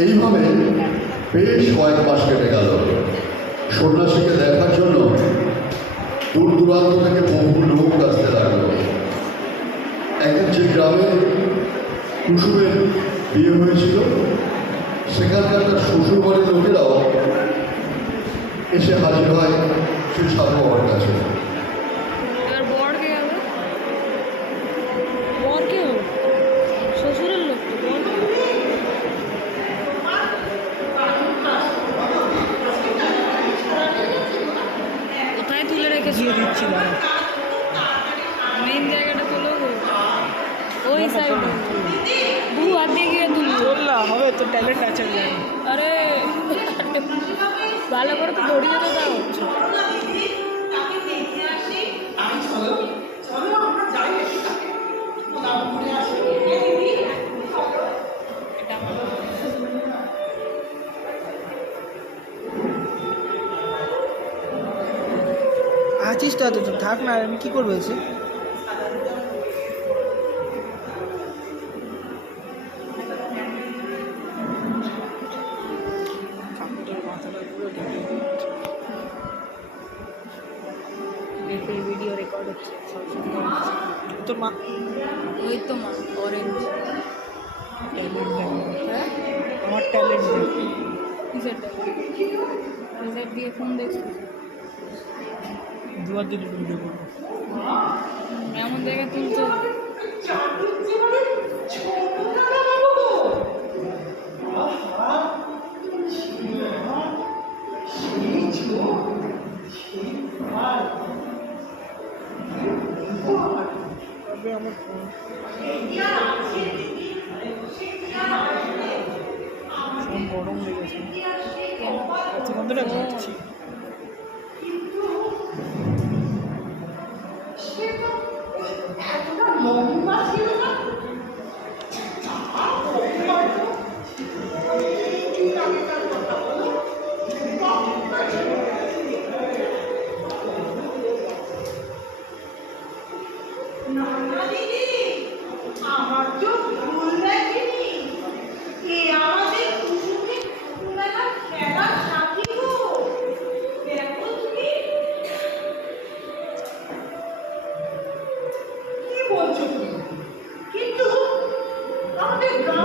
এইভাবে বেশ কয়েক মাস কেটে গেল। সন্ন্যাসীকে দেখার জন্য দূর দূরান্ত থেকে বহু লোক আসতে লাগলো। একদিন যে গ্রামে কুসুমের বিয়ে হয়েছিল, সেখানকার তার শ্বশুরবাড়ির লোকেরাও এসে হাজির হয় সেই সাধু বাবার কাছে। এবার বর কে হবে? বর কে হবে? শ্বশুরের লোক তো বর কে হবে? কোথায় তুলে রেখেছি? দিয়ে দিচ্ছি দাঁড়া। মেইন জায়গাটা তুলো গো, ওই সাইডে দু হাত দিয়ে গিয়ে তুলো। চললা হবে তো, ট্যালেন্ট আছে আমি জানি। আরে ভালো করে তো দড়িয়ে তো দাও। আছিস তো এত থাক না, আমি কি করবো এসে? ভিডিও রেকর্ড হচ্ছে তোর মা ওই তো মা অরেঞ্জ। হ্যাঁ আমার ট্যালেন্ট কিসের কিসের দিয়ে ফোন দেখছিস? দুয়ার দিন ভিডিও করবো। এমন জায়গায় তুলছো আমার ফোন গরম লেগেছে, বন্ধুটা ঘুরছি।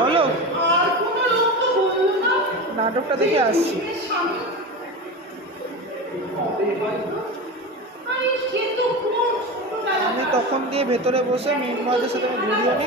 বলো, নাটকটা দেখে আসছি। আমি তখন দিয়ে ভেতরে বসে মিনময়দের সাথে ভিডিও নিই।